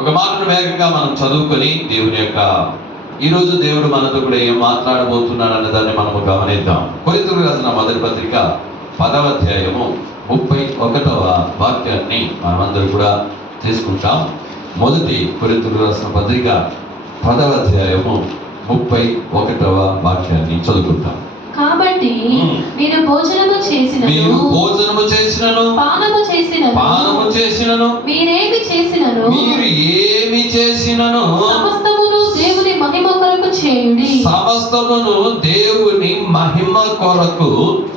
ఒక మాటను వేగంగా మనం చదువుకొని దేవుని యొక్క ఈరోజు దేవుడు మనతో కూడా ఏం మాట్లాడబోతున్నాడు అనే దాన్ని మనము గమనిద్దాం. కొరింథీయులకు రాసిన మొదటి పత్రిక 10వ అధ్యాయము 31వ వాక్యాన్ని మనమందరూ కూడా తీసుకుంటాం. మొదటి కొరింథీయులకు రాసిన పత్రిక 10వ అధ్యాయము 31వ వాక్యాన్ని చదువుకుంటాం. కాబట్టి మీరు భోజనము చేసినను పానము చేసినను మీరేమి చేసినను సమస్తమును దేవుని మహిమ కొరకు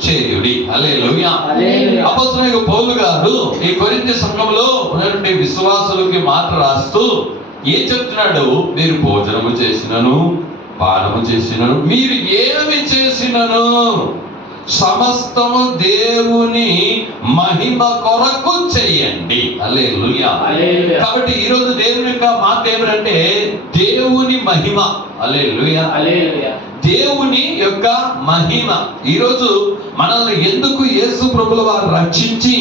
చేయుడి. హల్లెలూయా. అపొస్తలుడైన పౌలు గారు ఈ కొరింథీ సంఘంలో ఉన్నటువంటి విశ్వాసులకి మాట రాస్తూ ఏం చెప్తున్నాడు? మీరు భోజనము చేసినను పానము చేసినను మీరు ఏమి చేసినను సమస్తము దేవుని మహిమ కొరకు చెయ్యండి. హల్లెలూయా. కాబట్టి ఈరోజు దేవుని యొక్క మాట ఏమిటంటే దేవుని మహిమ. హల్లెలూయా. దేవుని యొక్క మహిమ. ఈరోజు మనల్ని ఎందుకు యేసు ప్రభుల వారు రక్షించి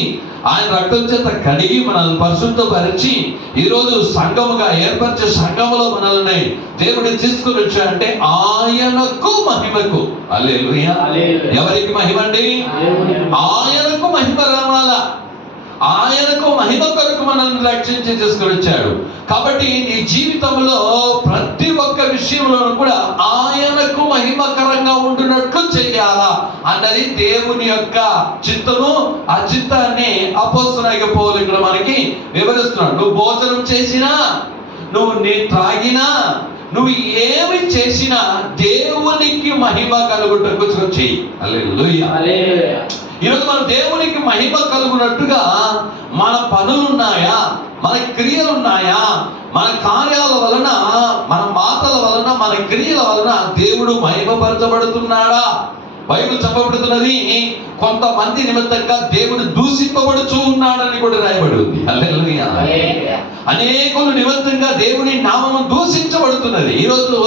ఆయన రక్తం చేత కడిగి మనల్ని పరిశుద్ధపరిచి ఈరోజు సంఘముగా ఏర్పరిచే సంఘములో మనల్ని దేవుడు తీసుకుని వచ్చాడంటే ఆయనకు మహిమకు. హల్లెలూయా. ఎవరికి మహిమ అండి? ఆయనకు మహిమ రావాలా. ఆయనకు మహిమ కొరకు మనల్ని రక్షించి తీసుకుని వచ్చాడు. కాబట్టి నీ జీవితంలో ప్రతి ఒక్క విషయంలో కూడా ఆయనకు మహిమకరంగా ఉంటున్నట్లు చెయ్యాలా అన్నది దేవుని యొక్క చిత్తము. ఆ చిత్తాన్ని అపొస్తలుడైన పౌలు ఇక్కడ మనకి వివరిస్తున్నాడు. నువ్వు భోజనం చేసినా, నువ్వు నీ త్రాగినా, నువ్వు ఏమి చేసినా దేవునికి మహిమ కలుగుటకు చెయ్యి. హల్లెలూయా. ఈరోజు మన దేవునికి మహిమ కలుగునట్టుగా మన పనులున్నాయా, మన క్రియలున్నాయా, మన కార్యాల వలన, మన మాటల వలన, మన క్రియల వలన దేవుడు మహిమపరచబడుతున్నాడా? బైబిల్ చెప్పబడుతున్నది కొంతమంది నిమిత్తంగా దేవుడు దూషింపబడుచూ ఉన్నాడని కూడా రాయబడి ఉంది. హల్లెలూయా. అనేకులు నిమిత్తంగా దేవుని నామము దూషించబడుతున్నది. ఈరోజు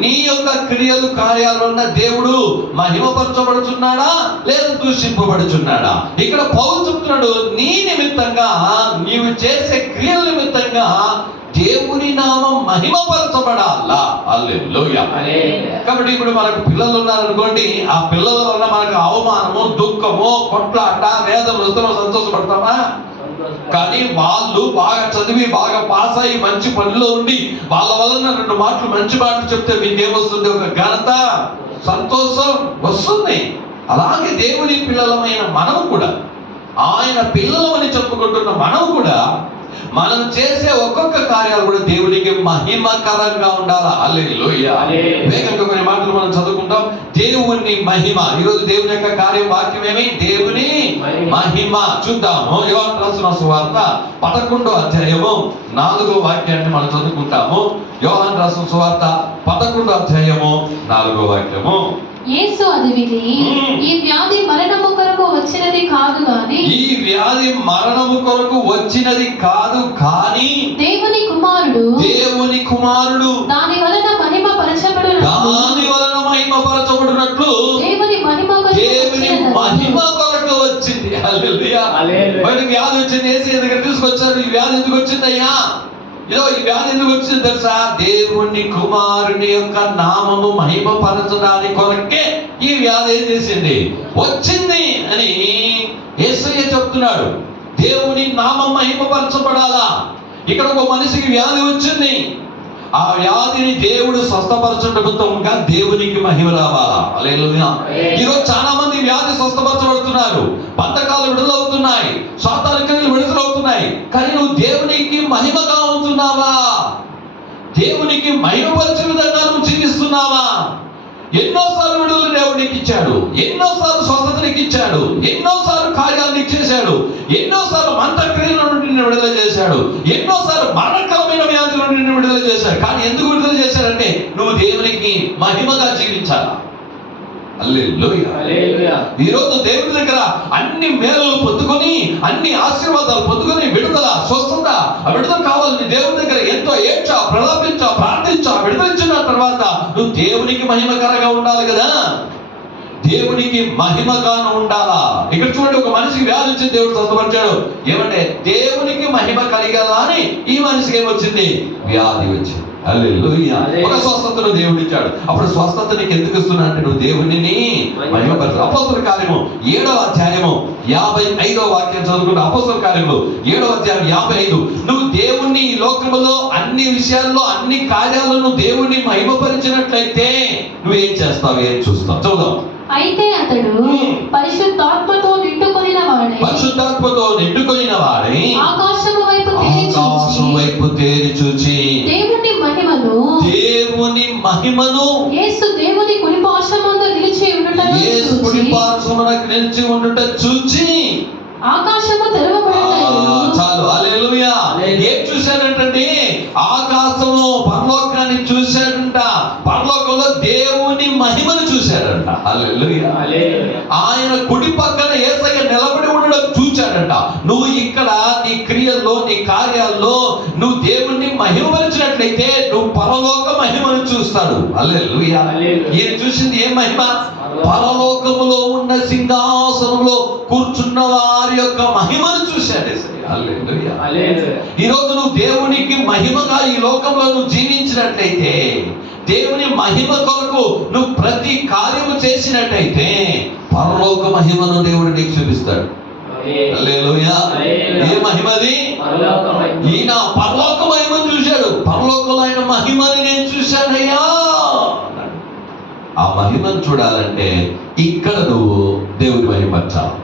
నీ యొక్క క్రియలు కార్యాల వలన దేవుడు మహిమపరచబడుతున్నాడా లేదా దూషింపబడుతున్నాడా? ఇక్కడ పౌలు చెప్తున్నాడు, నీ నిమిత్తంగా, నీవు చేసే క్రియల నిమిత్తంగా దేవుని నామం మహిమపరచబడాలా. హల్లెలూయా. కాబట్టి ఇప్పుడు మనకు పిల్లలు ఉన్నారనుకోండి, ఆ పిల్లల వల్ల మనకు అవమానము, దుఃఖము, కొట్లాట, వేదన వస్తున్న సంతోషపడతామా? కానీ వాళ్ళు బాగా చదివి బాగా పాస్ అయ్యి మంచి పనిలో ఉండి వాళ్ళ వలన 2 మాటలు మంచి మాటలు చెప్తే మీకేమొస్తుంది? ఒక ఘనత, సంతోషం వస్తుంది. అలాగే దేవుని పిల్లలమైన మనం కూడా, ఆయన పిల్లలమని చెప్పుకుంటున్న మనం కూడా, మనం చేసే ఒక్కొక్క కార్యాలు కూడా దేవునికి మహిమకరంగా ఉండాలా. హల్లెలూయా. వేగంగా కొన్ని మాటలు మనం చదువుకుంటాం. దేవుని మహిమ. ఈరోజు దేవుని యొక్క కార్యం వాక్యం ఏమి? దేవుని మహిమ. చూద్దాము. యోహాను రాసిన సువార్త 11వ అధ్యాయము 4వ వాక్యాన్ని మనం చదువుకుంటాము. యోహాను రాసిన సువార్త 11వ అధ్యాయము 4వ వాక్యము. యేసు అది విని, ఈ వ్యాధి మరణము కొరకు వచ్చినది కాదు గాని, ఈ వ్యాధి మరణము కొరకు వచ్చినది కాదు కానీ దేవుని కుమారుడు దాని వలన మహిమపరచబడునట్లు దేవుని మహిమ కొరకు వచ్చింది. హల్లెలూయా. మరి వ్యాధి వచ్చింది, యేసు దగ్గర తీసుకొచ్చారు. ఈ వ్యాధి ఎందుకు వచ్చిందయ్యా? ఇదో ఈ వ్యాధి ఎందుకు వచ్చింది తెలుసా? దేవుని కుమారుని యొక్క నామము మహిమపరచడానికి కొరకే ఈ వ్యాధి ఏం చేసింది? వచ్చింది అని యేసయ్య చెప్తున్నాడు. దేవుని నామం మహిమపరచబడాలా. ఇక్కడ ఒక మనిషికి వ్యాధి వచ్చింది. ఆ వ్యాధిని దేవుడు స్వస్థపరచడంగా దేవునికి మహిమ రావాలా. హల్లెలూయా. ఈరోజు చాలా మంది వ్యాధి స్వస్థపరచబడుతున్నారు, బంధకాలు విడుదలవుతున్నాయి, సాతాను క్రియలు విడుదలవుతున్నాయి. కానీ నువ్వు దేవునికి మహిమగా ఉంటున్నావా? దేవునికి మహిమపరిచే విధంగా నువ్వు జీవిస్తున్నావా? ఎన్నోసార్లు విడుదల దేవుడికి ఇచ్చాడు, ఎన్నోసార్లు స్వస్థతనికి ఇచ్చాడు, ఎన్నోసార్లు కార్యాలను ఇచ్చేశాడు, ఎన్నోసార్లు మంత్రక్రియల నుండి విడుదల చేశాడు, ఎన్నోసార్లు మరణకరమైన వ్యాధుల నుండి విడుదల చేశాడు. కానీ ఎందుకు విడుదల చేశాడంటే నువ్వు దేవునికి మహిమగా జీవించాలా. హల్లెలూయా. ఈరోజు దేవుని దగ్గర అన్ని మేలు పొందుకొని, అన్ని ఆశీర్వాదాలు పొందుకొని, విడుదల, స్వస్థత, ఆ విడుదల కావాలని దేవుని దగ్గర ఎంతో ఏడ్చా, ప్రలాపించా, ప్రార్థించా, విడుదలించిన తర్వాత నువ్వు దేవునికి మహిమకరంగా ఉండాలి కదా. దేవునికి మహిమగాను ఉండాలా. ఇక్కడ చూడండి, ఒక మనిషికి వ్యాధి వచ్చి దేవుడు స్వస్థపరిచాడు. ఏమంటే దేవునికి మహిమ కలిగాలా అని ఈ మనిషికి ఏమొచ్చింది? వ్యాధి వచ్చింది. హల్లెలూయా. ఒక స్వస్థతను దేవుడు ఇచ్చాడు. అప్పుడు స్వస్థత నీకు ఎందుకు ఇస్తున్నా అంటే నువ్వు దేవునిని మహిమపరచు. అపోస్తలుల కార్యము 7వ అధ్యాయము 55వ వాక్యం చదువుకున్న అపోస్తలుల కార్యములు 7వ అధ్యాయం 55. నువ్వు దేవుణ్ణి ఈ లోకములో అన్ని విషయాల్లో అన్ని కార్యాలను దేవుణ్ణి మహిమపరిచినట్లయితే నువ్వేం చేస్తావు, ఏం చూస్తావు? చూద్దాం. అయితే అతడు పరిశుద్ధాత్మతో నిండుకొనిన వాడై ఆకాశము వైపు తేరి చూచి దేవుని మహిమను యేసు దేవుని కుడి పార్శ్వమందు నిలిచి ఉండుట చూచి ఆకాశము తెరవబడినది. చాలు. హల్లెలూయా. ఏం చూశాడంటే ఆకాశము పరలోకాన్ని చూశాడంట. పరలోకంలో దేవుని మహిమను చూశాడంట. హల్లెలూయా. ఆయన కుడి పక్కన యేసయ్య నిలబడి ఉండడం చూశాడంట. నువ్వు ఇక్కడ నీ క్రియల్లో నీ కార్యాల్లో నువ్వు దేవుణ్ణి మహిమపరిచినట్లయితే నువ్వు పరలోక మహిమను చూస్తాడు. హల్లెలూయా. ఈయన చూసింది ఏ మహిమ? పరలోకములో ఉన్న సింహాసనంలో కూర్చున్న వారి యొక్క మహిమను చూశాడు. హల్లెలూయా. ఈ రోజు నువ్వు దేవునికి మహిమగా ఈ లోకంలో నువ్వు జీవించినట్లయితే, దేవుని మహిమ కొరకు నువ్వు ప్రతి కార్యము చేసినట్టయితే పరలోక మహిమను దేవుడు నీకు చూపిస్తాడు. హల్లెలూయా. ఏ మహిమది? ఈయన పరలోక మహిమను చూశాడు. పరలోకంలో ఆయన మహిమని నేను చూశానయ్యా. ఆ మహిమను చూడాలంటే ఇక్కడ నువ్వు దేవుని మహిమపరచాలి.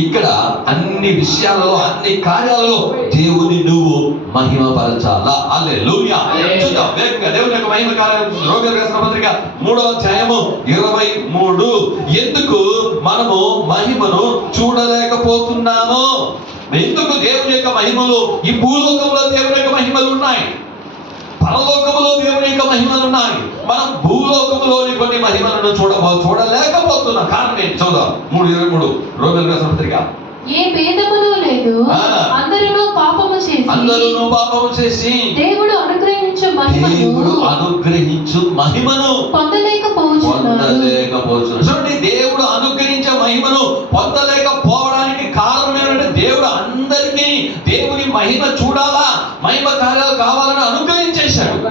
ఇక్కడ అన్ని విషయాలలో అన్ని కార్యాలలో దేవుని నువ్వు మహిమపరచాలా. హల్లెలూయా. చూద్దాం వేగంగా దేవుని యొక్క మహిమ కార్యాలు. రోమీయులకు రాసిన పత్రిక 3వ అధ్యాయము 23. ఎందుకు మనము మహిమను చూడలేకపోతున్నాము? ఎందుకు దేవుని యొక్క మహిమలు ఈ భూలోకంలో దేవుని యొక్క మహిమలు ఉన్నాయి, పరలోకములో దేవుని యొక్క మహిమలు ఉన్నాయి. మనం భూలోకములోని కొన్ని మహిమలను చూడలేకపోతున్నాం. కారణం ఏంటి? చూద్దాం. 3:23 రోమీయులకు రాసిన పత్రిక. ఏ భేదమును లేదు, అందరూ పాపము చేసి దేవుడు అనుగ్రహించు మహిమను పొందలేకపోతున్నారు. చూడండి, దేవుడు అనుగ్రహించే మహిమను పొందలేకపోవడానికి కారణం ఏమంటే దేవుడు అందరికీ దేవుని మహిమ చూడాలా, మహిమ కార్యాలు కావాలని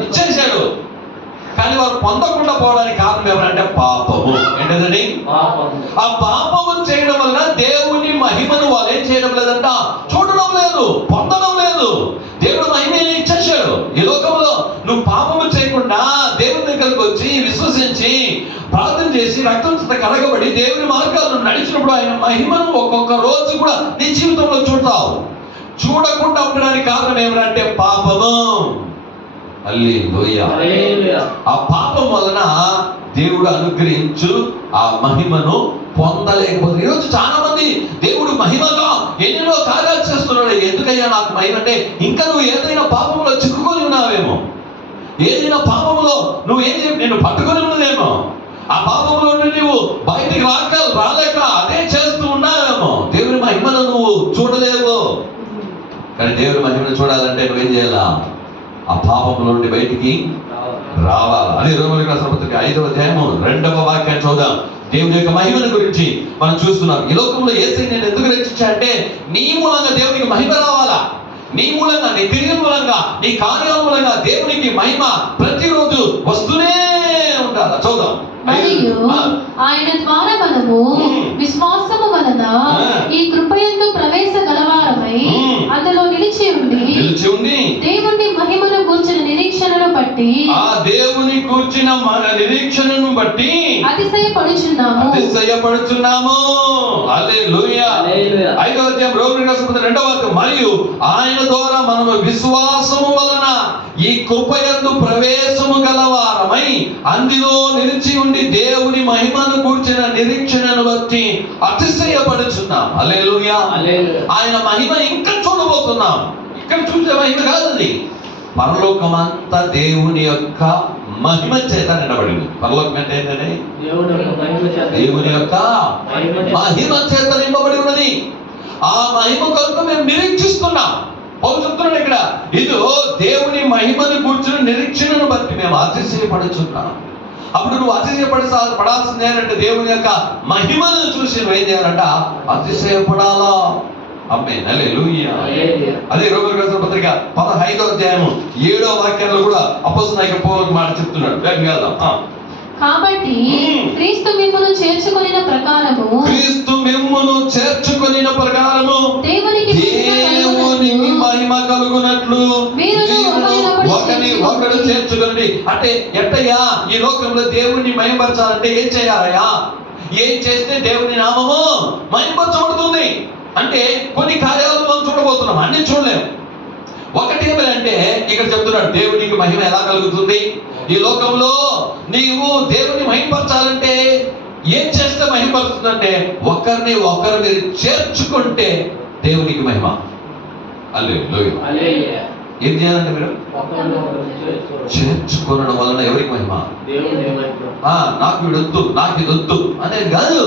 ఇచ్చేశాడు. కానీ వారు పొందకుండా పోవడానికి కారణం ఏమంటే పాపము. ఏంటండి? ఆ పాపము చేయడం వలన దేవుని మహిమను వాళ్ళు ఏం చేయడం లేదంట, చూడడం లేదు, పొందడం లేదు. దేవుడు మహిమని ఇచ్చేశాడు. ఈ లోకంలో నువ్వు పాపము చేయకుండా దేవుని దగ్గరకు వచ్చి విశ్వసించి ప్రార్థన చేసి రక్తం చేత కడగబడి దేవుని మార్గాలను నడిచినప్పుడు ఆయన మహిమను ఒక్కొక్క రోజు కూడా నీ జీవితంలో చూడతావు. చూడకుండా ఉండడానికి కారణం ఏమంటే పాపము. హల్లెలూయా. ఆ పాపం వలన దేవుడు అనుగ్రహించు ఆ మహిమను పొందలేకపోతుంది. ఈరోజు చాలా మంది దేవుడు మహిమగా ఎన్నెన్నో కార్యాలు చేస్తున్నాడు. ఎందుకయ్యా నాకు మహిమ అంటే ఇంకా నువ్వు ఏదైనా పాపంలో చిక్కుకొని ఉన్నావేమో, ఏదైనా పాపంలో నిన్ను పట్టుకొని ఉన్నదేమో, ఆ పాపంలో నువ్వు బయటికి రాలేక అదే చేస్తూ ఉన్నావేమో. దేవుని మహిమను నువ్వు చూడలేవు. కానీ దేవుని మహిమను చూడాలంటే నువ్వేం చేయాలా? ఆ పాపంలో నుండి బయటికి రావాలి. అదే రోమీయులకు రాసిన పత్రిక 5వ అధ్యాయము 2వ వాక్యాన్ని చూద్దాం. దేవుని యొక్క మహిమను గురించి మనం చూస్తున్నాం. ఈ లోకంలో యేసయ్య నేను ఎందుకు రక్షించా అంటే నీ మూలంగా దేవునికి మహిమ రావాలా. నీ మూలంగా, నీ క్రియల మూలంగా, నీ కార్యాల మూలంగా దేవునికి మహిమ ప్రతిరోజు వస్తూనే ఉండాలి. చూద్దాం. మరియు ఆయన ద్వారా మనము విశ్వాసము వలన ఈ కృపయందు ప్రవేశ గలవారమై అందులో నిలిచి ఉండి దేవుని మహిమను కూర్చిన నిరీక్షణను బట్టి అతిశయపడుచున్నాము. హల్లెలూయా. 5వ అధ్యాయం రోమీయులకు రాసిన పత్రిక 2వ వాక్యం. మరియు ఆయన ద్వారా మనము విశ్వాసము వలన ఈ కృపయందు ప్రవేశము గలవారమై అందులో నిలిచి ఉండి దేవుని మహిమను కూర్చిన నిరీక్షణను బట్టి అతిశయపడుచున్నాం. హల్లెలూయా. ఆయన మహిమ ఇంకా చూడబోతున్నాం. ఇక్కడ చూసే మహిమ కాదు అది. పరలోకమంతా దేవుని యొక్క మహిమ చేత నిండబడింది. పరలోకం అంటే ఏంటంటే దేవుని యొక్క మహిమ చేత నింపబడి ఉన్నది. ఆ మహిమ కొరకు మేము నిరీక్షిస్తున్నాం. పౌలు చెప్తున్నాడు ఇక్కడ, ఇదో దేవుని మహిమను కూర్చుని నిరీక్షణను బట్టి మేము అతిశయపడుచున్నాం. అప్పుడు నువ్వు పడాల్సింది ఏంటంటే దేవుని యొక్క మహిమను చూసి నువ్వు ఏం చేయాలంట? అతిశయపడాలా. ఆమేన్, హల్లెలూయా. అదే రోమీయులకు రాసిన పత్రిక 15వ అధ్యాయం 7వ వాక్యంలో కూడా అపొస్తలుడైన పౌలు మాట చెప్తున్నాడు. వేగంగా వెళ్దాం. కాబట్టి క్రీస్తు మిమ్మును చేర్చుకొనిన ప్రకారము దేవునికి మహిమ కలుగునట్లు ఒకడు చేర్చుకోండి. అంటే ఎట్టయ్యా ఈ లోకంలో దేవుణ్ణి మహిమపరచాలంటే ఏం చేయాలయ్యా? ఏం చేస్తే దేవుని నామము మహిమపరచబడుతుంది అంటే కొన్ని కార్యాలను మనం చూడబోతున్నాం, అన్ని చూడలేము. ఒకటి ఏమిటంటే ఇక్కడ చెప్తున్నాడు, దేవునికి మహిమ ఎలా కలుగుతుంది? ఈ లోకంలో నీవు దేవుని మహిమపరచాలంటే ఏం చేస్తే మహిమపరుస్తుందంటే ఒకరిని ఒకరు మీరు చేర్చుకుంటే దేవునికి మహిమ. హల్లెలూయా. ఏం చేయాలంటే మీరు చేర్చుకోవడం వలన ఎవరికి మహిమ? నాకు వీడొద్దు, నాకు ఇది వద్దు అనేది కాదు.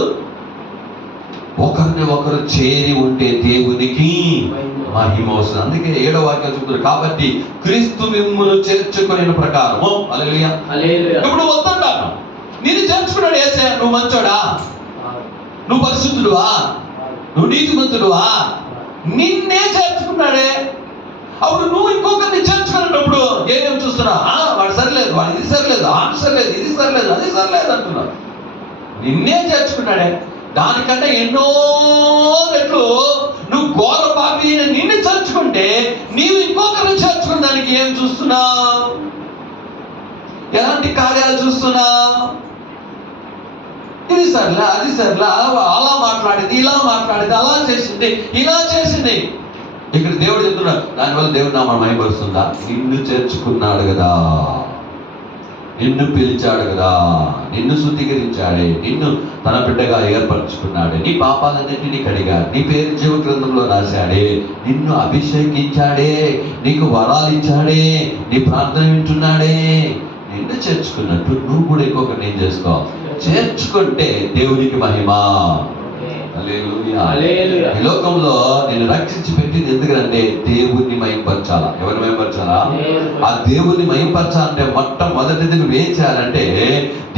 ఒకరిని ఒకరు చేరి ఉంటే దేవునికి మహిమ వస్తుంది. అందుకే 7వ వాక్యం చెప్తున్నారు, కాబట్టి క్రీస్తు మిమ్మును చేర్చుకునే ప్రకారము. హల్లెలూయా. ఇప్పుడు వద్దంటాను, నిన్ను చేర్చుకున్నాడు యేసయ్య. నువ్వు మంచోడా? నువ్వు పరిశుద్ధుడువా? నువ్వు నీతిమంతుడువా? నిన్నే చేర్చుకున్నాడే. అప్పుడు నువ్వు ఇంకొకరిని చేర్చుకున్నప్పుడు ఏమేమి చూస్తున్నా? వాడు సరిలేదు, వాడు ఇది సరిలేదు, ఆమె సరిలేదు, ఇది సరిలేదు, అది సరిలేదు అంటున్నా. నిన్నే చేర్చుకున్నాడే. దానికంటే ఎన్నో రెట్లు నువ్వు ఘోర పాపి నిన్ను చేర్చుకుంటే నీవు ఇంకొకరిని చేర్చుకున్న దానికి ఏం చూస్తున్నావు? ఎలాంటి కార్యాలు చూస్తున్నావు? ఇది సర్లే, అది సర్లే, అలా మాట్లాడింది, ఇలా మాట్లాడింది, అలా చేసింది, ఇలా చేసింది. ఇక్కడ దేవుడు చెప్తున్నాడు, దానివల్ల దేవుడు నామం మహిమపరుస్తుందా? నిన్ను చేర్చుకున్నాడు కదా, నిన్ను పిలిచాడు కదా, నిన్ను శుద్ధీకరించాడే, నిన్ను తన బిడ్డగా ఏర్పరచుకున్నాడే, నీ పాపాలన్నింటినీ కడిగాడు, నీ పేరు జీవ గ్రంథంలో రాశాడే, నిన్ను అభిషేకించాడే, నీకు వరాలు ఇచ్చాడే, నీ ప్రార్థన వింటున్నాడే. నిన్ను చేర్చుకున్నట్టు నువ్వు కూడా ఇంకొకరిని ఏం చేసుకో? చేర్చుకుంటే దేవునికి మహిమ. హల్లెలూయా. ఈ లోకంలో నేను రక్షించి పెట్టింది ఎందుకంటే దేవుణ్ణి మహిమపరచాలా. ఎవరిని మహిమపరచాలా? ఆ దేవుణ్ణి మహిమపరచాలంటే మొట్టమొదటిది నువ్వు ఏం చేయాలంటే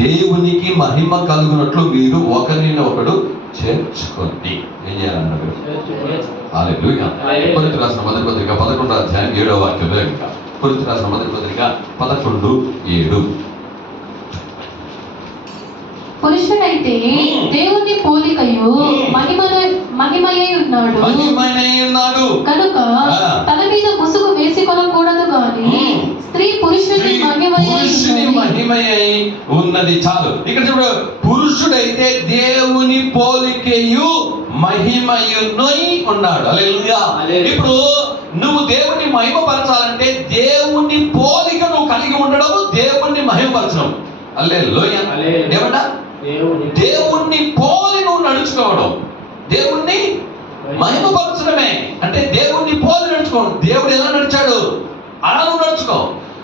దేవునికి మహిమ కలుగునట్లు మీరు ఒకరిని ఒకడు చేర్చుకోండి. ఏం చేయాలన్నాడు? హల్లెలూయా. కొరింథీయులకు రాసిన మొదటి పత్రిక 11వ అధ్యాయం 7వ వాక్యం. కొరింథీయులకు రాసిన మొదటి పత్రిక 11:7. పురుషుడైతే దేవుని పోలికయు మహిమయై ఉన్నాడు కనుక తన మీద ముసుగు వేసుకొనకూడదు గాని స్త్రీ పురుషుని మహిమయై ఉన్నది. చాలు. ఇక్కడ చూడు, పురుషుడైతే దేవుని పోలికయు మహిమయునై ఉన్నాడు. హల్లెలూయా. ఇప్పుడు నువ్వు దేవుని మహిమపరచాలంటే దేవుని పోలిక నువ్వు కలిగి ఉండడము, దేవుణ్ణి మహిమపరచడం. హల్లెలూయా. ఏమంటా? దేవుణ్ణి పోలి నువ్వు నడుచుకోవడం, దేవుణ్ణి మహిమపరచడమే. అంటే దేవుణ్ణి పోలి నడుచుకోవడం. దేవుడు ఎలా నడిచాడు అలా నువ్వు నడుచుకో.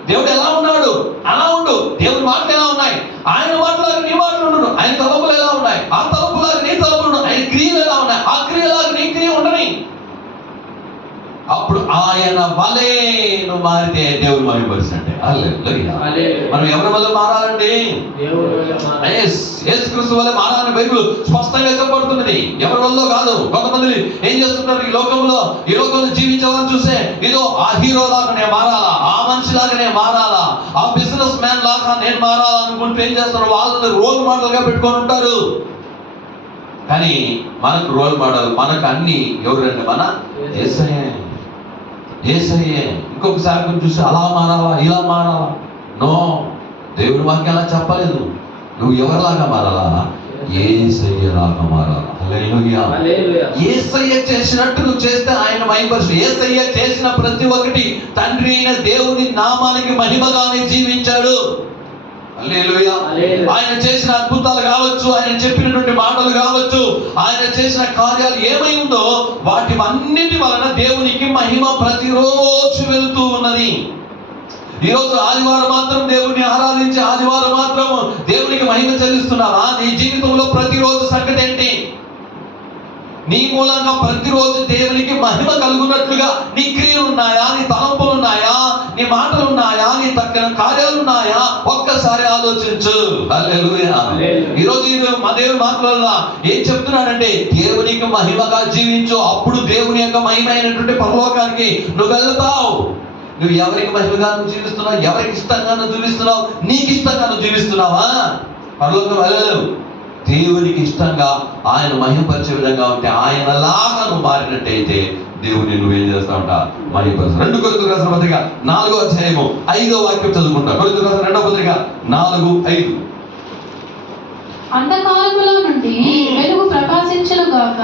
దేవుడు ఎలా ఉన్నాడు అలా ఉండు. దేవుని మాటలు ఎలా ఉన్నాయి, ఆయన మాటలాగా నీ మాటలు ఉండు. ఆయన తలంపులు ఎలా ఉన్నాయి, ఆ తలంపులాగా నీ తలంపులు. ఆయన క్రియలు ఎలా ఉన్నాయి, ఆ క్రియలాగా నీ క్రియ ఉండని. అప్పుడు ఆయన వలే నువ్వు మారితే దేవుడు మహిమపరిచినట్టే. హల్లెలూయా. మనం ఎవరి వల్ల మారాలండి? యేసుక్రీస్తు వల్ల మారాలని బైబిల్ స్పష్టంగా చెప్పబడుతున్నది. ఎవరి వల్ల కాదు. కొంతమంది ఏం చేస్తుంటారు ఈ లోకంలో జీవించేవాళ్ళని చూసే ఏదో ఆ హీరో లాగా నేను మారాలా, ఆ మనిషి లాగా నేను మారాలా, ఆ బిజినెస్ మ్యాన్ లాగా నేను మారాలా అనుకుంటూ ఏం చేస్తారు? వాళ్ళని రోల్ మోడల్ గా పెట్టుకొని ఉంటారు. కానీ మనకు రోల్ మోడల్, మనకు అన్ని ఎవరండి? మన యేసయ్యే. యేసయ్యే. ఇంకొకసారి కొంచెం చూసి అలా మారాలా, ఇలా మారాలా? నో, దేవుడి వాక్యం అలా చెప్పలేదు. నువ్వు ఎవరిలాగా మారాలా? యేసయ్యలాగా మారాలా. హల్లెలూయా. యేసయ్య చేసినట్టు నువ్వు చేస్తే ఆయన మహిమపరచు. యేసయ్య చేసిన ప్రతి ఒక్కటి తండ్రి అయిన దేవుని నామానికి మహిమగానే జీవించాడు. హల్లెలూయా. ఆయన చేసిన అద్భుతాలు కావచ్చు, ఆయన చెప్పినటువంటి మాటలు కావచ్చు, ఆయన చేసిన కార్యాలు ఏమై ఉందో వాటి అన్నిటి వలన దేవునికి మహిమ ప్రతిరోజు వెళ్తూ ఉన్నది. ఈరోజు ఆదివారం మాత్రం దేవుని ఆరాధించి ఆదివారం మాత్రం దేవునికి మహిమ చెల్లిస్తున్నావా? నీ జీవితంలో ప్రతిరోజు సంగతి ఏంటి? నీ మూలంగా ప్రతిరోజు దేవునికి మహిమ కలుగునట్లుగా నీ క్రియలు ఉన్నాయా? నీ తలంపులు ఉన్నాయా? నీ నీ మాటలు ఉన్నాయా, నీ తగిన కార్యాలు ఉన్నాయా? ఒక్కసారి ఆలోచించు. హల్లెలూయా. ఈరోజు మా దేవుని మాటలలో ఏం చెప్తున్నాడంటే, దేవునికి మహిమగా జీవించు, అప్పుడు దేవుని యొక్క మహిమైనటువంటి పరలోకానికి నువ్వు వెళ్తావు. నువ్వు ఎవరికి మహిమగా నువ్వు జీవిస్తున్నావు? ఎవరికి ఇష్టంగా నువ్వు జీవిస్తున్నావు? నీకు ఇష్టంగా నువ్వు జీవిస్తున్నావా? పరలోకం వెళ్ళలేవు. దేవునికి ఇష్టంగా ఆయన మహిమపరిచే విధంగా ఉంటే, ఆయనలాగా నువ్వు మారినట్టయితే దేవుని నువ్వేం చేస్తా ఉంటా? మహిమపరుచు. 2 కొరింథీయులకు రాసిన పత్రిక 4వ అధ్యాయము 5వ వాక్యం చదువుకుంటా. కొరింథీయులకు రాసిన 2వ పత్రిక 4:5. అంధకారములో నుండి వెలుగు ప్రకాశించును గాక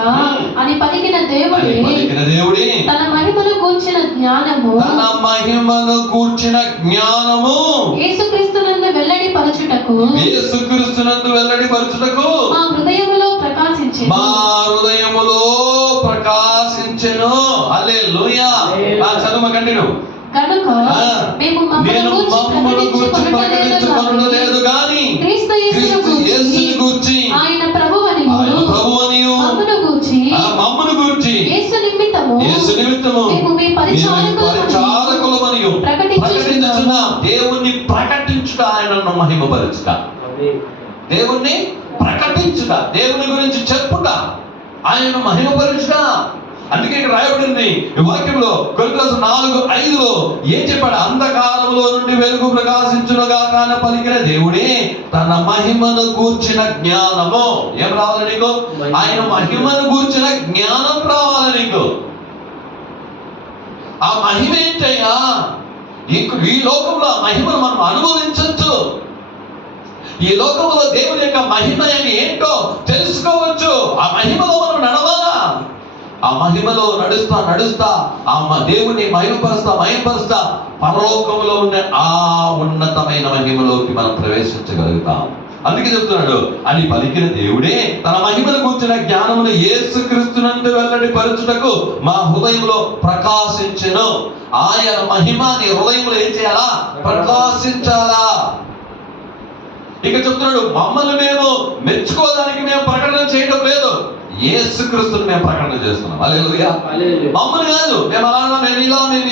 అని పలికిన దేవుడే తన మహిమను గూర్చిన జ్ఞానము యేసుక్రీస్తునందు వెల్లడిపరచుటకు మా హృదయములో ప్రకాశించెను. హల్లెలూయా. చదువు కంటిన్యూ. కనుక మేము మమ్మల్ని గూర్చి ప్రకటించుకొనలేదు గాని క్రీస్తు యేసుని గూర్చి ఆయన ప్రభువనియు మమ్మను గూర్చి యేసు నిమిత్తము మేము మీ పరిచారకులమనియు ప్రకటించుచున్నాం. దేవుణ్ణి ప్రకటించుట, ఆయనను మహిమపరచుట, దేవుణ్ణి ప్రకటించుట, దేవుని గురించి చెప్పుట, ఆయనను మహిమపరచుట. అందుకే ఇక్కడ రాయబడింది ఈ వాక్యంలో, కొరింథీయులకు 4:5లో ఏం చెప్పాడు? అంధకారములో నుండి వెలుగు ప్రకాశించునుగా కాన పలికిన దేవుడే తన మహిమను గూర్చిన జ్ఞానము. ఏం రావాలి నీకు? ఆయన మహిమను గూర్చిన జ్ఞానం రావాలి నీకు. ఆ మహిమ ఏంటయ్యా? ఈ లోకంలో మహిమను మనం అనుభవించవచ్చు. ఈ లోకంలో దేవుని యొక్క మహిమ ఏంటో తెలుసుకోవచ్చు. ఆ మహిమలో మనం నడవాలా? ఆ మహిమలో నడుస్తా ఆ దేవుని మహిమపరుస్తా పరలోకంలో ఉన్న ఆ ఉన్నతమైన మహిమలోకి మనం ప్రవేశించగలుగుతాం. అందుకే చెప్తున్నాడు, అని పలికిన దేవుడే తన మహిమను కూర్చున్న జ్ఞానమును యేసుక్రీస్తునందు వెల్లడి పరచుటకు మా హృదయంలో ప్రకాశించెను. ఆయన మహిమ నీ హృదయంలో ఏం చేయాలా? ప్రకాశించాలా. ఇక చెప్తున్నాడు, మమ్మల్ని మేము మెచ్చుకోవడానికి మేము ప్రకటన చేయడం లేదు, యేసుక్రీస్తుని మేము ప్రకటన చేస్తున్నాం. హల్లెలూయా. మమ్మల్ని కాదు, మేము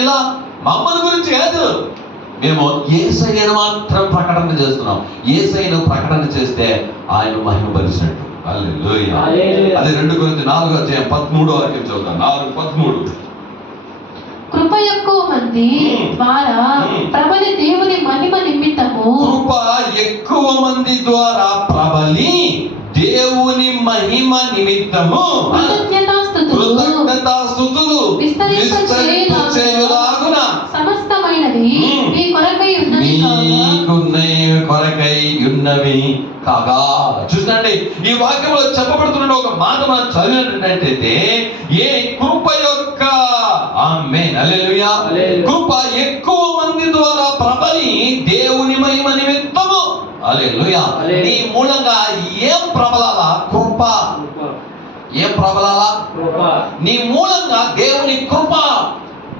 ఇలా మమ్మల్ని గురించి కాదు, మేము యేసయ్యను మాత్రం ప్రకటన చేస్తున్నాం. యేసయ్యను ప్రకటన చేస్తే ఆయన మహిమపరిచినట్టు. హల్లెలూయా. అది 2 కొరింథీయులకు 4వ అధ్యాయం 13వ వాక్యం చదువుతాం. 4:13. కృప ఎక్కువ మంది ద్వారా ప్రబలి దేవుని మహిమ నిమిత్తము, కృప ఎక్కువ మంది ద్వారా ప్రబలి దేవుని మహిమ నిమిత్తము కృతజ్ఞతాస్తుతులు విస్తరింపచేయులాగున సమస్తమైనవి మీ కొరకై ఉన్నవి కాగా. చూడండి, ఈ వాక్యంలో చెప్పబడుతున్న ఒక మాట మనం చదివినట్టయితే, ఏ కృప యొక్క ఆమేన్ హల్లెలూయా, కృప ఎక్కువ మంది ద్వారా ప్రబలి దేవుని మహిమ నిమిత్తము. హల్లెలూయా. నీ మూలంగా ఏం ప్రబలాలా? కృప. ఏం ప్రబలాలా? నీ మూలంగా దేవుని కృప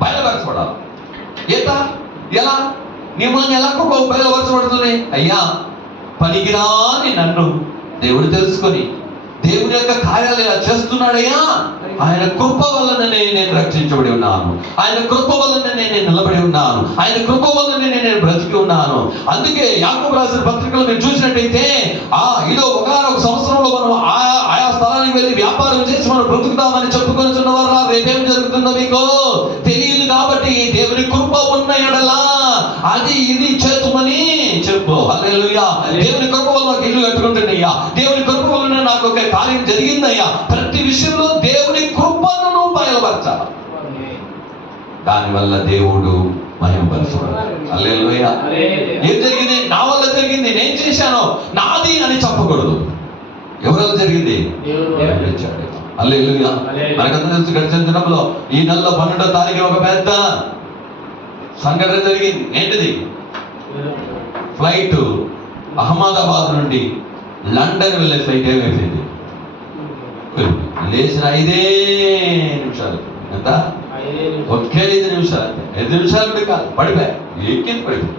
బయలుపరచబడాలి. ఎలా? నీ మూలంగా ఎలా కృప బయలుపరచబడుతుంది? అయ్యా, పనికిరాని నన్ను దేవుడు తెలుసుకొని దేవుని యొక్క కార్యాలు ఇలా చేస్తున్నాడయ్యా, ఆయన కృప వల్లనే నేను రక్షించబడి ఉన్నాను, ఆయన కృప వల్లనే నేను నిలబడి ఉన్నాను, ఆయన కృప వల్లనే నేను బ్రతికి ఉన్నాను. అందుకే యాకోబు రాసిన పత్రికలు మీరు చూసినట్టయితే, ఇదో ఒకనొక సంవత్సరంలో మనం ఆయా స్థలానికి వెళ్ళి వ్యాపారం చేసి మనం బ్రతుకుతామని చెప్పుకొని ఉన్నవారు రేపేం జరుగుతుందో మీకు తెలియదు. కాబట్టి దేవుని కృప ఉన్న ఎడలా అది ఇది చేతుమని చెప్పు. హల్లెలూయా. దేవుని కృప వల్ల నాకు ఇల్లు కట్టుకుంటున్నాయ్యా, దేవుని కృప వల్ల నాకు ఒక కార్యం జరిగిందయ్యా. ప్రతి విషయంలో దేవుని కృపను బయలుపరచాలి. దానివల్ల దేవుడు మహిమపరచబడాలి. హల్లెలూయా. ఏం జరిగింది? నా వల్ల జరిగింది, నేను చేశాను, నాది అని చెప్పకూడదు. ఎవరి జరిగింది? హల్లెలూయా. మనకంతా తెలుసు, గడిచిన దినంలో ఈ నెలలో 12వ తారీఖున ఒక పెద్ద సంఘటన జరిగింది. ఏంటిది? ఫ్లైట్ అహ్మదాబాద్ నుండి లండన్ వెళ్ళే ఫ్లైట్ ఏమైపోయింది? లేచిన 5 నిమిషాలు. ఎంత? ఒకే 5 నిమిషాలు. 5 నిమిషాలు కూడా కాదు, పడిపోయా, ఎక్కింది పడిపోయి.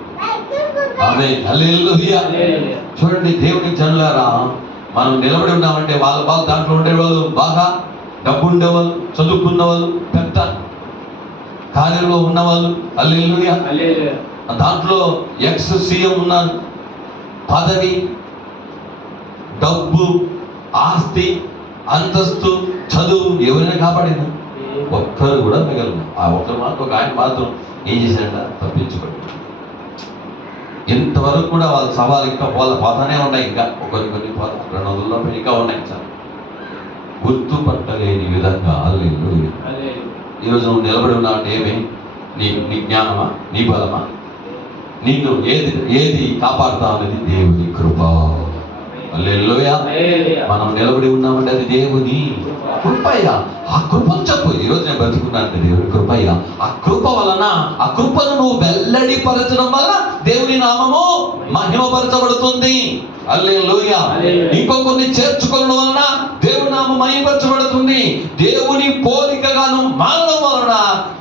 ఆమేన్ హల్లెలూయా. చూడండి, దేవుని జనులారా, మనం నిలబడి ఉన్నామంటే వాళ్ళు దాంట్లో ఉండేవాళ్ళు బాగా డబ్బు ఉండేవాళ్ళు, చదువుకున్న వాళ్ళు, పెద్ద కార్యంలో ఉన్నవాళ్ళు హల్లెలూయా. హల్లెలూయా. దాంట్లో ఎక్స్ సీఎం ఉన్నారు. పదవి, డబ్బు, ఆస్తి, అంతస్తు, చదువు ఎవరైనా కాపాడినా ఒక్కరు కూడా మిగలరు. ఆ ఒక్కరు మాత్రం, ఒక ఆయన మాత్రం ఏం చేశాడ, తప్పించుకోండి. ఇంతవరకు కూడా వాళ్ళ సవాలు ఇంకా పోతానే ఉన్నాయి. ఇంకా కొన్ని 200 ఇంకా ఉన్నాయి. సార్ గుర్తుపట్టలేని విధంగా హల్లెలూయా. ఈరోజు నువ్వు నిలబడి ఉన్నావు అంటే ఏమి? నీ జ్ఞానమా, నీ బలమా, నిన్ను ఏది కాపాడుతా అనేది దేవుని కృప. హల్లెలూయా. మనం నిలబడి ఉన్నామంటే అది దేవుని కృపయ్య. ఆ కృపను చెప్పు. ఈరోజు నేను బ్రతుకున్నానంటే దేవుని కృపయ్య. ఆ కృప వలన, ఆ కృపను నువ్వు వెల్లడిపరచడం వలన దేవుని నామము మహిమపరచబడుతుంది. హల్లెలూయా. ఇంకో కొన్ని చేర్చుకోవడం వలన దేవుని నామం మహిమపరచబడుతుంది. దేవుని పోలికగాను మారడం వలన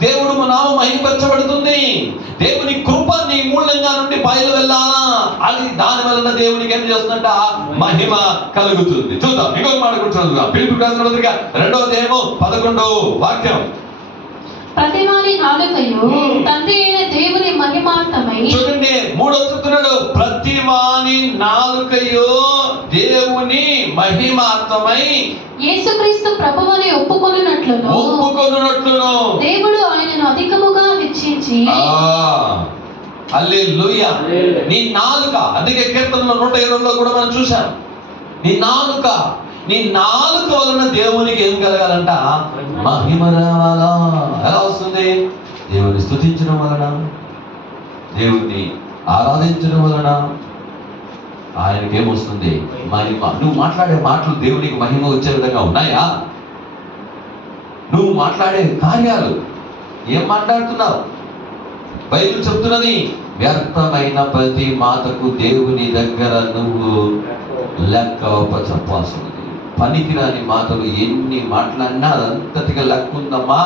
దేవుడు నామం మహిమపరచబడుతుంది. దేవుని కృప నీ మూలంగా నుండి బయలు వెళ్ళాలా, అది దాని వలన దేవునికి ఏం చేస్తుందంట, మహిమ కలుగుతుంది. చూద్దాం, ఇంకొక మాట కూడా చదువుదాం. ఫిలిప్పీయులకు రాసిన పత్రిక 2వ అధ్యాయము 11వ వాక్యం. ప్రతివాని నాలుకయు తండ్రి అయిన దేవుని మహిమార్థమై. చూడండి, 3వ చెప్తున్నాడు, ప్రతివాని నాలుకయు దేవుని మహిమార్థమై యేసుక్రీస్తు ప్రభువని ఒప్పుకొనున్నట్లును దేవుడు ఆయనను అధికముగా హెచ్చించి. హల్లెలూయా. నీ నాలుక, అందుకే కీర్తనలో 120లో కూడా మనం చూసాం. నీ నాలుక వలన దేవునికి ఏం కలగాలంట, మహిమ రావాలా. ఎలా వస్తుంది? దేవుని స్తుతించడం వలన, దేవుణ్ణి ఆరాధించడం వలన ఆయనకి ఏమొస్తుంది, మహిమ. నువ్వు మాట్లాడే మాటలు దేవునికి మహిమ వచ్చే విధంగా ఉన్నాయా? నువ్వు మాట్లాడే కార్యాలు ఏం మాట్లాడుతున్నావు? బైబిల్ చెప్తున్నది, వ్యర్థమైన ప్రతి మాటకు దేవుని దగ్గర నువ్వు లెక్క చెప్పాల్సి ఉంది. పనికిరాని మాటలు ఎన్ని మాట్లాడినా అదంతటిగా లెక్క ఉందమ్మా.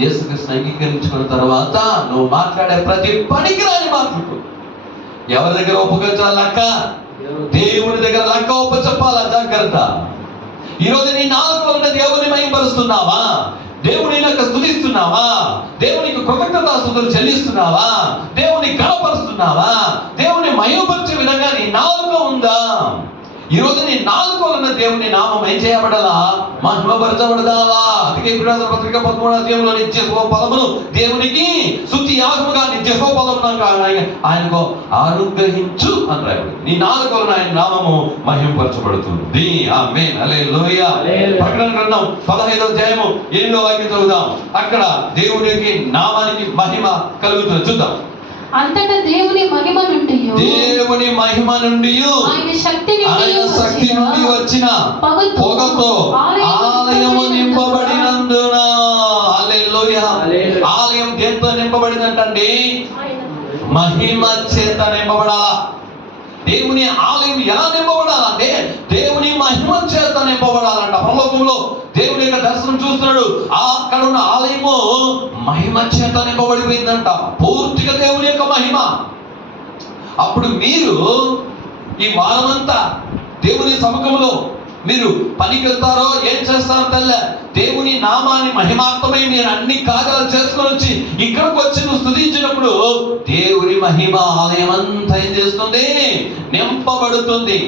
యేసుక్రీస్తుని అంగీకరించుకున్న తర్వాత నువ్వు మాట్లాడే ప్రతి పనికిరాని మాటలకు ఎవరి దగ్గర ఒప్పుకొచ్చాలి లెక్క? దేవుని దగ్గర లెక్క చెప్పాలా. జాగ్రత్త. ఈరోజు నీ నాలుక వలన దేవుని మహిమపరుస్తున్నావా? దేవుని యొక్క స్తుతిస్తున్నావా? దేవునికి కృతజ్ఞతాస్తుతులు చెల్లిస్తున్నావా? దేవుని గణపరుస్తున్నావా? దేవుని మహిమపరిచే విధంగా నీ నాలుక ఉందా? ఈరోజు నీ నాలుక వలన దేవుని నామం ఏం చేయబడాలా, మహిమపరచబడదాలా. అందుకే ఇబ్రానీయుల పత్రిక 13వ అధ్యాయంలో నిత్య పదమును దేవునికి స్తుతి యాగముగా నిత్య పదముగా ఆయనకు అనుగ్రహించు అని రాయబడి. నీ నాలుక వలన ఆయన నామము మహిమపరచబడుతుంది. ఆమేన్. హల్లెలూయా. ప్రకటన గ్రంథం 15వ అధ్యాయము 8వ వాక్యం చదువుదాం. అక్కడ దేవునికి నామానికి మహిమ కలుగుతుంది. చూద్దాం. అంతటా దేవుని మహిమ నుండి ఆయన శక్తి నుండి వచ్చిన పొగతో ఆలయము నింపబడినందున. హల్లెలూయా. ఆలయం దేంతో నింపబడిందంటండి? మహిమ చేత నింపబడాలా. దేవుని ఆలయం ఎలా నింపబడాలంటే దేవుని మహిమ చేత నింపబడాలంట. పరలోకంలో దేవుని యొక్క దర్శనం చూస్తున్నాడు. అక్కడ ఉన్న ఆలయము మహిమ చేత నింపబడిపోయిందంట. పూర్తిగా దేవుని యొక్క మహిమ. అప్పుడు మీరు ఈ వారమంతా దేవుని సముఖంలో మీరు పనికి వెళ్తారో ఏం చేస్తారో తెల్ల, దేవుని నామాన్ని మహిమార్థమై మీరు అన్ని కార్యాలు చేసుకొని వచ్చి ఇక్కడికి వచ్చి నువ్వు స్తుతించినప్పుడు దేవుని మహిమ ఆలయం అంతా ఏం చేస్తుంది, నింపబడుతుంది.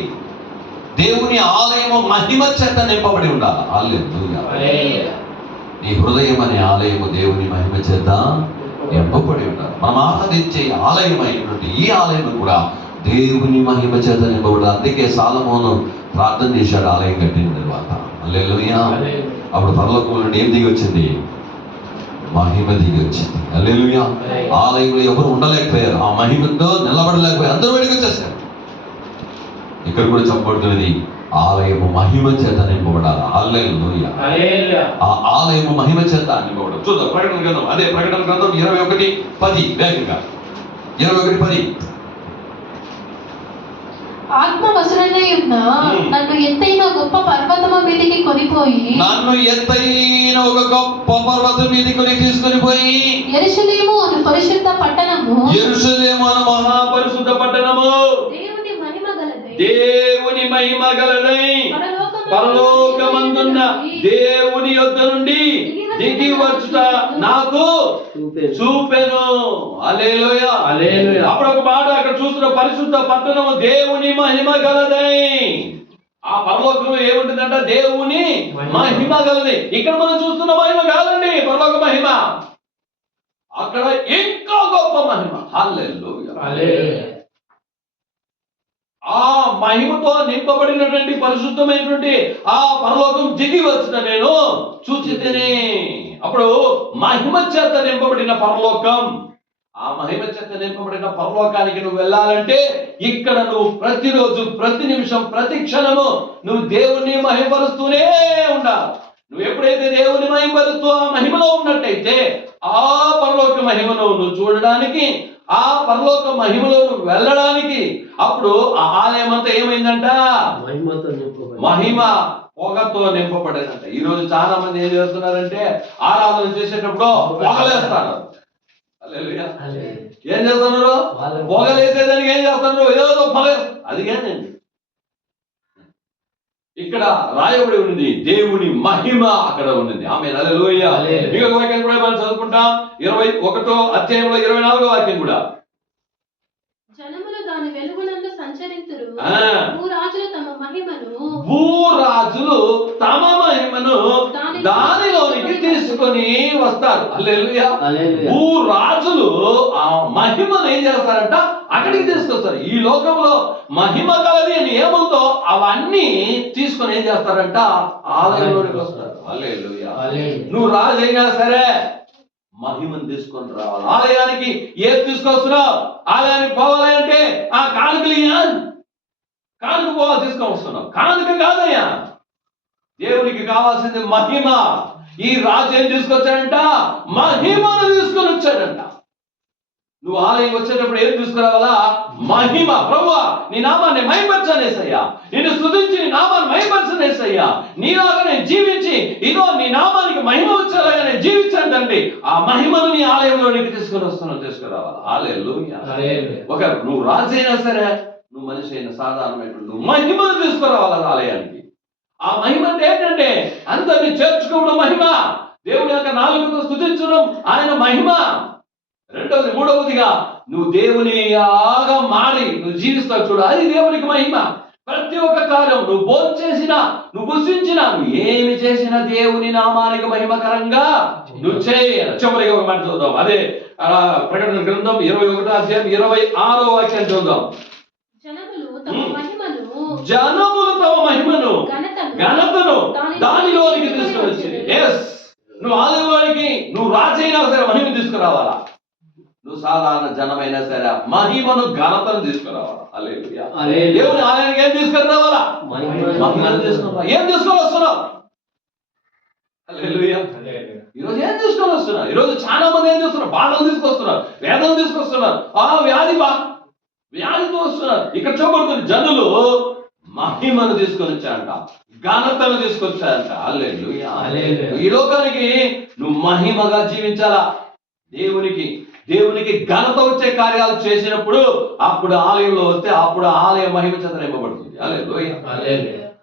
దేవుని ఆలయము మహిమ చేత నింపబడి ఉండాలి. హల్లెలూయా. నీ హృదయం అనే ఆలయము దేవుని మహిమ చేత నింపబడి ఉండాలి. మనం ఆరాధించే ఆలయం అయినటువంటి ఈ ఆలయం కూడా దేవుని మహిమ చేత నింపబడాలి. అందుకే సొలొమోను ప్రార్థన చేశాడు ఆలయం కట్టిన తర్వాత. హల్లెలూయా. అప్పుడు పరలోకం నుండి ఏం దిగి వచ్చింది? మహిమ దిగి వచ్చింది. హల్లెలూయా. ఆలయంలో ఎవరు ఉండలేకపోయారు, ఆ మహిమతో నిలబడలేకపోయారు, అందరూ బయటకు వచ్చేసారు. ఇక్కడ కూడా చెప్పబడుతున్నది ఆలయము మహిమ చేత నింపబడాలి. హల్లెలూయా. ఆ ఆలయము మహిమ చేత నింపబడాలి. చూద్దాం ప్రకటన గ్రంథం. అదే ప్రకటన గ్రంథం 21:10. వేగంగా 21:10. ఆత్మ వసుడనై ఉన్న నన్ను ఎత్తైన గొప్ప పర్వతము మీదికి కొనిపోయి, నన్ను ఎత్తైన ఒక గొప్ప పర్వతం మీదికి తీసుకొని పోయి, యెరూషలేము అను పరిశుద్ధ పట్టణము, యెరూషలేము అను మహాపరిశుద్ధ పట్టణము, దేవుని మహిమ గలదై పరలోకమందున్న దేవుని యొద్ద నుండి దిగి వచ్చుట నాకు చూపెను. హల్లెలూయా. అప్పుడు ఒక మాట అక్కడ చూస్తున్న పరిశుద్ధ పట్టణము దేవుని మహిమ గలదై. ఆ పరలోకంలో ఏముంటుందంట? దేవుని మహిమ గలది. ఇక్కడ మనం చూస్తున్న మహిమ కాదండి పరలోక మహిమ, అక్కడ ఇంకా గొప్ప మహిమ. హల్లెలూయా. ఆ మహిమతో నింపబడినటువంటి పరిశుద్ధమైనటువంటి ఆ పరలోకం దిగి వచ్చిన నేను చూచితిని. అప్పుడు మహిమ చేత నింపబడిన పరలోకం, ఆ మహిమ చేత నింపబడిన పరలోకానికి నువ్వు వెళ్ళాలంటే ఇక్కడ నువ్వు ప్రతిరోజు, ప్రతి నిమిషం, ప్రతి క్షణము నువ్వు దేవుణ్ణి మహిమపరుస్తూనే ఉండాలి. నువ్వు ఎప్పుడైతే దేవుని మహిమపరుస్తూ ఆ మహిమలో ఉన్నట్టయితే ఆ పరలోక మహిమను నువ్వు చూడడానికి, ఆ పరలోక మహిమలో నువ్వు వెళ్ళడానికి, అప్పుడు ఆ ఆలయం అంతా ఏమైందంట? మహిమ పొగతో నింపబడేదంట. ఈ రోజు చాలా మంది ఏం చేస్తున్నారంటే ఆరాధన చేసేటప్పుడు పొగలేస్తారు. హల్లెలూయా. ఏం చేస్తున్నారు? పొగలేసేదానికి ఏం చేస్తున్నారు? ఏదో పొగలేస్తారు. అది కాదండి, ఇక్కడ రాయబడి ఉంది దేవుని మహిమ అక్కడ ఉన్నది. ఆమేన్. హల్లెలూయా. ఇంకొక వాక్యం కూడా మనం చదువుకుంటాం, 21వ అధ్యాయంలో 24వ వాక్యం కూడా. జనములు దాని వెలుగునందు సంచరింతురు, భూరాజులు తమ మహిమను దానిలోనికి తీసుకొని వస్తారు. హల్లెలూయా. భూరాజులు ఆ మహిమను ఏం చేస్తారంట? అక్కడికి తీసుకొస్తారు. ఈ లోకంలో మహిమ కలది అని ఏముందో అవన్నీ తీసుకొని ఏం చేస్తారంట? ఆలయంలోనికి వస్తారు. హల్లెలూయా. నువ్వు రాజైనా సరే మహిమను తీసుకొని రావాలి. ఆలయానికి ఏది తీసుకొస్తున్నావు? ఆలయానికి పోవాలి అంటే ఆ కానుకలు కానుక పోవాలి, తీసుకొని వస్తున్నావు. కానుక కాదయ్యా, దేవునికి కావాల్సింది మహిమ. ఈ రాజు ఏం తీసుకొచ్చాడంట? మహిమను తీసుకొని వచ్చాడంట. నువ్వు ఆలయం వచ్చేటప్పుడు ఏం తీసుకురావాలా? మహిమ. ప్రభువా నీ నామాన్ని మహిమపరచనేసయ్యా, నిన్ను స్తుతించి నీ నామాన్ని మహిమపరచనేసయ్యా, నీలాగా నేను జీవించి ఇదో నీ నామానికి మహిమ వచ్చేలాగా నేను జీవించాను తండ్రి. ఆ మహిమను నీ ఆలయంలోనికి తీసుకురావాలా. హల్లెలూయా. ఒక నువ్వు రాజు అయినా సరే, నువ్వు మనిషి అయిన సాధారణమైనటువంటి నువ్వు మహిమను తీసుకురావాలి ఆలయానికి. ఆ మహిమ అంటే ఏంటంటే అందరినీ చేర్చుకోవడం మహిమ. దేవుని యొక్క నాలుగుతో స్తుతించడం ఆయన మహిమ. రెండవది, మూడవదిగా నువ్వు దేవుని ఆగా మారి నువ్వు జీవిస్తావు చూడు, అది దేవునికి మహిమ. ప్రతి ఒక్క కార్యం నువ్వు భోజనం చేసినా, నువ్వు భుజించినా, నువ్వు ఏమి చేసినా దేవుని నామానికి మహిమకరంగా నువ్వు చేయాలి. చివరిగా ఒక మాట చూద్దాం, అదే ప్రకటన గ్రంథం 21వ అధ్యాయం 26వ వాక్యాన్ని చూద్దాం. జనములు తమ మహిమను ఘనతను దానిలోనికి తీసుకుని వచ్చింది. నువ్వు ఆలయంలోనికి నువ్వు రాజైనా సరే మహిమ తీసుకురావాలా. నువ్వు సాధారణ జనమైనా సరే మహిమను ఘనతను తీసుకురావాలా. హల్లెలూయా. దేవుని ఆలయానికి ఏం తీసుకుని రావాలా? మహిమను తీసుకురా. ఏం తీసుకొని వస్తున్నావు? హల్లెలూయా. ఈరోజు ఏం తీసుకొని వస్తున్నారు? ఈరోజు చాలా మంది ఏం చేస్తున్నారు? బాధలు తీసుకొస్తున్నారు, వేదన తీసుకొస్తున్నారు, వ్యాధితో వస్తున్నారు. ఇక్కడ చూపడుతున్న జనులు మహిమను తీసుకొని వచ్చారంట, ఘనతను తీసుకొచ్చారంట. హల్లెలూయా. ఈ లోకానికి నువ్వు మహిమగా జీవించాలా. దేవునికి ఘనత వచ్చే కార్యాలు చేసినప్పుడు అప్పుడు ఆలయంలో వస్తే అప్పుడు ఆలయ మహిమ చేత నింపబడుతుంది. హల్లెలూయా.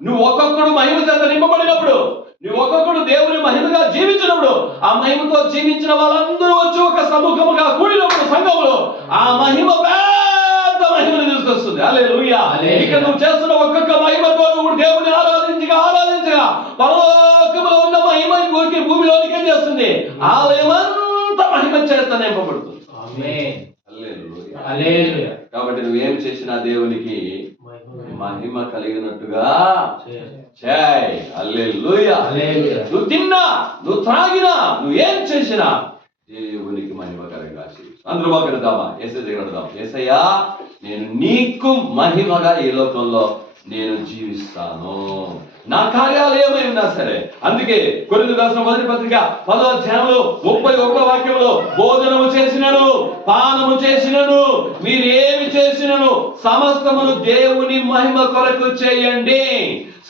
నువ్వు ఒక్కొక్కడు మహిమ చేత నింపబడినప్పుడు, నువ్వు ఒక్కొక్కడు దేవుని మహిమగా జీవించినప్పుడు, ఆ మహిమతో జీవించిన వాళ్ళందరూ వచ్చి ఒక సమూహముగా కూడినప్పుడు సంఘంలో ఆ మహిమ మహిమను తీసుకొస్తుంది. హల్లెలూయా. ఇక్కడ నువ్వు చేస్తున్న ఒక్కొక్క మహిమతో నువ్వు దేవుని ఆరాధించగా పరలోకములో ఉన్న మహిమ భూమిలోనికి ఏం చేస్తుంది? ఆలయం అంతా మహిమ చేత నింపబడుతుంది. హల్లెలూయా. కాబట్టి నువ్వేం చేసినా దేవునికి మహిమ కలిగినట్టుగా చేయి. హల్లెలూయా. నువ్వు తిన్నా, నువ్వు త్రాగినా, నువ్వు ఏం చేసినా దేవునికి మహిమ కలిగా చేయి. అందరూ బాగుందామా? యేసయ్య దగ్గర యేసయ్యా నేను నీకు మహిమగా ఈ లోకంలో నేను జీవిస్తాను, నా కార్యాలు ఏమై ఉన్నా సరే. అందుకే కొరింథీయులకు రాసిన మొదటి పత్రిక 10వ అధ్యాయంలో 31వ వాక్యంలో భోజనము చేసినను పానము చేసినను మీరు ఏమి చేసినను సమస్తమును దేవుని మహిమ కొరకు చేయండి.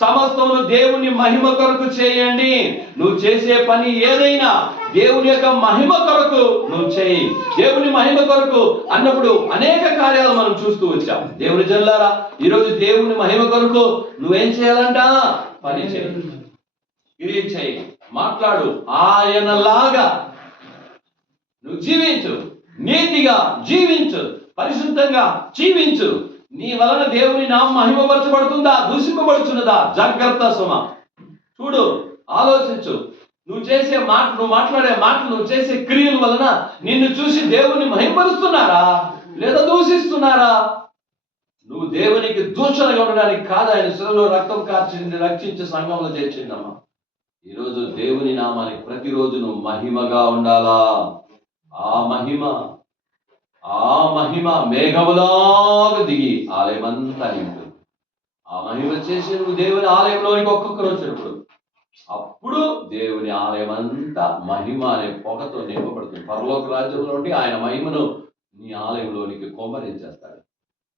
సమస్తమును దేవుని మహిమ కొరకు చేయండి. నువ్వు చేసే పని ఏదైనా దేవుని యొక్క మహిమ కొరకు నువ్వు చేయి. దేవుని మహిమ కొరకు అన్నప్పుడు అనేక కార్యాలు మనం చూస్తూ వచ్చాం. దేవుని జనులారా, ఈరోజు దేవుని మహిమ కొరకు నువ్వేం చేయాలంట? పని చేయి, ఇది చేయి, మాట్లాడు ఆయనలాగా. నువ్వు జీవించు, నీతిగా జీవించు, పరిశుద్ధంగా జీవించు. నీ వలన దేవుని నామం మహిమపరచబడుతుందా, దూషింపబడుతున్నదా? జాగ్రత్త సుమ. చూడు, ఆలోచించు. నువ్వు చేసే మాటలు, నువ్వు మాట్లాడే మాటలు, నువ్వు చేసే క్రియల వలన నిన్ను చూసి దేవుని మహిమపరుస్తున్నారా లేదా దూషిస్తున్నారా? నువ్వు దేవునికి దూషణగా ఉండడానికి కాదు, ఆయన శిలలో రక్తం కార్చింది, రక్షించి సంఘంలో చేర్చిందమ్మా. ఈరోజు దేవుని నామానికి ప్రతిరోజు నువ్వు మహిమగా ఉండాలా. ఆ మహిమ మేఘములాగా దిగి ఆలయమంతా నింపుతుంది. ఆ మహిమ చేసి నువ్వు దేవుని ఆలయంలోనికి ఒక్కొక్కరు వచ్చినప్పుడు అప్పుడు దేవుని ఆలయం అంతా మహిమ అనే పొగతో నింపబడుతుంది. పరలోక రాజ్యంలో నుండి ఆయన మహిమను నీ ఆలయంలోనికి కొమ్మరించేస్తాడు.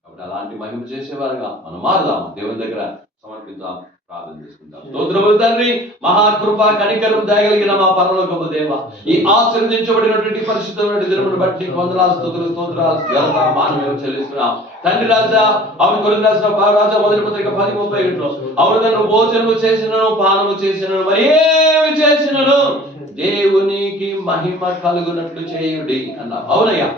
కాబట్టి అలాంటి మహిమ చేసేవారుగా మనం మారుదాం, దేవుని దగ్గర సమర్పిద్దాం, ప్రార్థన చేసుకుంటాం. స్తోత్రములు తండ్రి, మహాకృప కనికరం దయగలిగిన మా పరలోకపు దేవ, ఈ ఆశీర్వదించబడినటువంటి పరిశుద్ధమైన దినమును బట్టి వందనాలు, స్తోత్రాలు ఘనత మానవం చెల్లిస్తున్నాం. తండ్రి రాజా, ఆమె కొరకు రాసిన రాజా మొదటి పత్రిక 10:31 అవును, నన్ను భోజనము చేసినను, పానము చేసినను, మరి ఏమి చేసినను దేవునికి మహిమ కలుగునట్లు చేయుడి అన్నా. అవునయ్యా,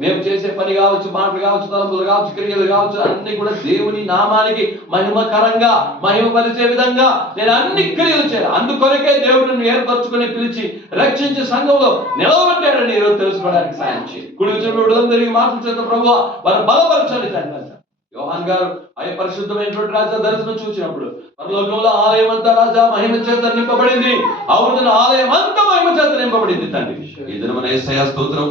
మేము చేసే పని కావచ్చు, మాటలు కావచ్చు, తలంపులు కావచ్చు, క్రియలు కావచ్చు, అన్ని కూడా దేవుని నామానికి మహిమకరంగా, మహిమపరిచే విధంగా నేను అన్ని క్రియలు చేయాలి. అందుకొరకే దేవుడిని ఏర్పరచుకుని పిలిచి రక్షించే సంఘంలో నిలవబెట్టాడని ఈరోజు తెలుసుకోవడానికి సాయం చేయి. కుడి విడుదలందరికీ మాటలు చేత ప్రభువా వారు బలపరచండి తండ్రి. యోహాన్ గారు ఆయన పరిశుద్ధమైనటువంటి రాజా దర్శనం చూసినప్పుడు పరలోకంలో ఆలయం అంతా రాజా మహిమ చేత నింపబడింది. అవును, ఆలయం అంతా మహిమ చేత నింపబడింది తండ్రి. ఈ దినమున యేసయ్య స్తోత్రం.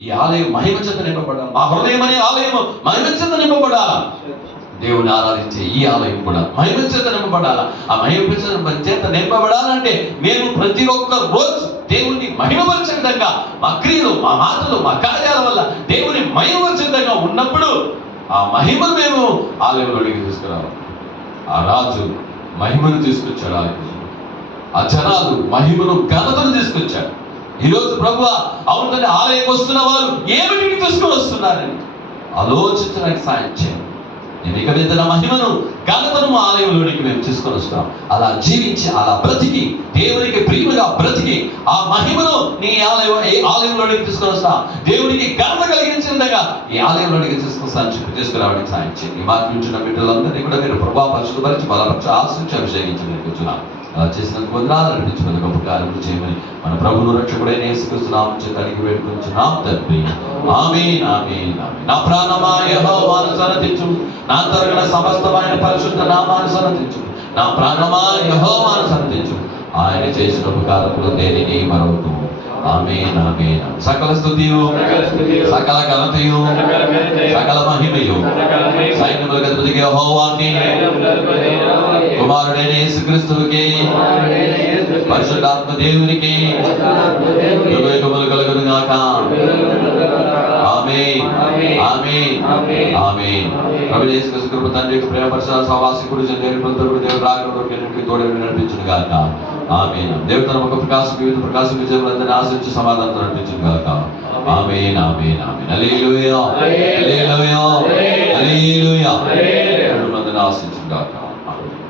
ఈ ఆలయం మహిమ చేత నింపబడాలి. మా హృదయం అనే ఆలయం మహిమ చేత నింపబడాలా. దేవుని ఆరాధించే ఈ ఆలయం కూడా మహిమ చేత నింపబడాలా. ఆ మహిమ చేత నింపబడాలంటే మేము ప్రతి ఒక్క రోజు దేవుని మహిమపరిచే విధంగా మా క్రియలు, మా మాటలు, మా కార్యాల వల్ల దేవుని మహిమపరిచే విధంగా ఉన్నప్పుడు ఆ మహిమను మేము ఆలయంలోనికి తీసుకురావాలి. ఆ రాజు మహిమను తీసుకొచ్చాడు ఆలయం. ఆ జనాలు మహిమను, ఘనతను తీసుకొచ్చాడు. ఈరోజు ప్రభువా అవునంటే ఆలయం వస్తున్న వారు ఏమిటిని తీసుకొని వస్తున్నారని ఆలోచించడానికి సాయం చేయండి. నేను ఇక మీద నా మహిమను, ఘనతను మా ఆలయంలోనికి మేము తీసుకొని వస్తాం. అలా జీవించి, అలా బ్రతికి, దేవునికి ప్రియముగా బ్రతికి ఆ మహిమను నీ ఆలయంలోనికి తీసుకొని వస్తాం. దేవునికి ఘనత కలిగించిన విధంగా ఈ ఆలయంలోనికి తీసుకురావడానికి సాయం చేయండి. ఈ మాట నుంచి బిడ్డలందరినీ కూడా మీరు ప్రభావ పరిశుద్ధపరిచి బలపరిచి ఆశ్రయించి అభిషేకించడానికి వచ్చినాం. అలా చేసినందుకు వందనాలు, నడిపించుకున్న గొప్ప కార్యములు చేయమని మన ప్రభువును రక్షకుడైన యేసుక్రీస్తు నామమున చేత అడిగి వేడుకొంచున్నాం తండ్రి. ఆమేన్, ఆమేన్, ఆమేన్. నా ప్రాణమా యెహోవాను సన్నతించు, నా అంతరంగ సమస్తమైన పరిశుద్ధ నామాన్ని సన్నతించు. నా ప్రాణమా యెహోవాను సన్నతించు, ఆయన చేసిన ఉపకారములు దేనిని మరవకు. ఆమేన్, ఆమేన్. సకల స్తుతియు, సకల ఘనతయు, సకల మహిమయు సైన్యములకు అధిపతి యెహోవాకి, కుమారుడైన యేసుక్రీస్తువుకి, పరిశుద్ధాత్మ దేవునికి యుగయుగములు కలుగును గాక. ఆమేన్, ఆమేన్, ఆమేన్. ప్రభువైన యేసుక్రీస్తు కృప, తండ్రి యొక్క ప్రేమ, పరిశుద్ధ సహవాసకుడు, దేవుడు రాకడకి తోడేవి నడిపించును గాక. ఆమేన్. దేవుడు తన ముఖ ప్రకాశం, వివిధ ప్రకాశం విజయములందరినీ ఆశించి సమాధానం నడిపించును గాక. ఆమేన్, ఆమేన్, ఆమేన్. హల్లెలూయా, హల్లెలూయా, హల్లెలూయా. ఆశించు.